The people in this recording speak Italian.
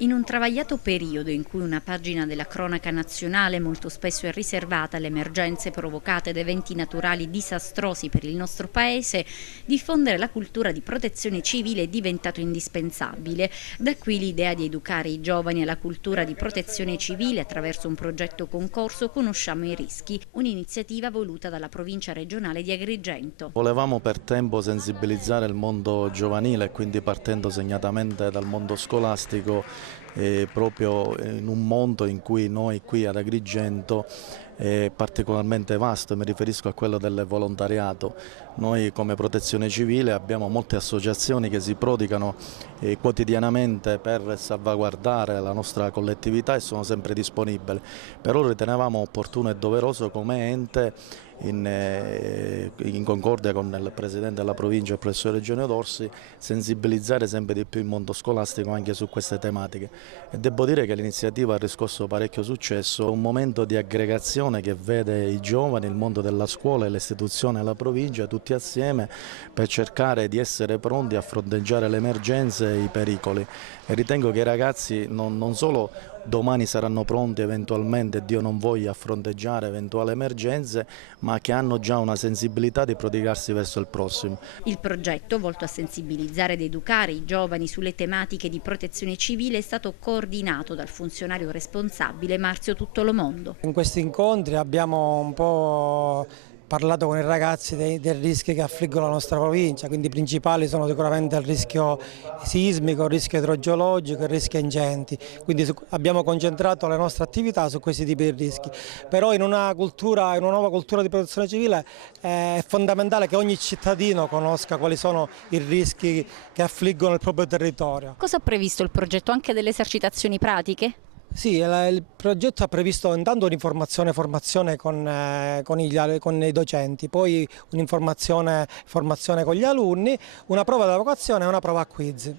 In un travagliato periodo in cui una pagina della cronaca nazionale molto spesso è riservata alle emergenze provocate da eventi naturali disastrosi per il nostro paese, diffondere la cultura di protezione civile è diventato indispensabile. Da qui l'idea di educare i giovani alla cultura di protezione civile attraverso un progetto concorso Conosciamo i rischi, un'iniziativa voluta dalla provincia regionale di Agrigento. Volevamo per tempo sensibilizzare il mondo giovanile, quindi partendo segnatamente dal mondo scolastico, proprio in un mondo in cui noi qui ad Agrigento è particolarmente vasto, mi riferisco a quello del volontariato. Noi come Protezione Civile abbiamo molte associazioni che si prodigano quotidianamente per salvaguardare la nostra collettività e sono sempre disponibili. Però ritenevamo opportuno e doveroso come ente in concordia con il Presidente della Provincia, il Professore Eugenio Dorsi, sensibilizzare sempre di più il mondo scolastico anche su queste tematiche. E devo dire che l'iniziativa ha riscosso parecchio successo, è un momento di aggregazione che vede i giovani, il mondo della scuola e le istituzioni e la provincia tutti assieme per cercare di essere pronti a fronteggiare le emergenze e i pericoli. E ritengo che i ragazzi non solo domani saranno pronti eventualmente, Dio non voglia, a fronteggiare eventuali emergenze, ma che hanno già una sensibilità di prodigarsi verso il prossimo. Il progetto, volto a sensibilizzare ed educare i giovani sulle tematiche di protezione civile, è stato coordinato dal funzionario responsabile Marzio Tuttolomondo. In questi incontri abbiamo un po' parlato con i ragazzi dei rischi che affliggono la nostra provincia, quindi i principali sono sicuramente il rischio sismico, il rischio idrogeologico e il rischio incendi, quindi abbiamo concentrato le nostre attività su questi tipi di rischi. Però in una nuova cultura di protezione civile è fondamentale che ogni cittadino conosca quali sono i rischi che affliggono il proprio territorio. Cosa ha previsto il progetto? Anche delle esercitazioni pratiche? Sì, il progetto ha previsto intanto un'informazione e formazione con i docenti, poi un'informazione e formazione con gli alunni, una prova della vocazione e una prova a quiz.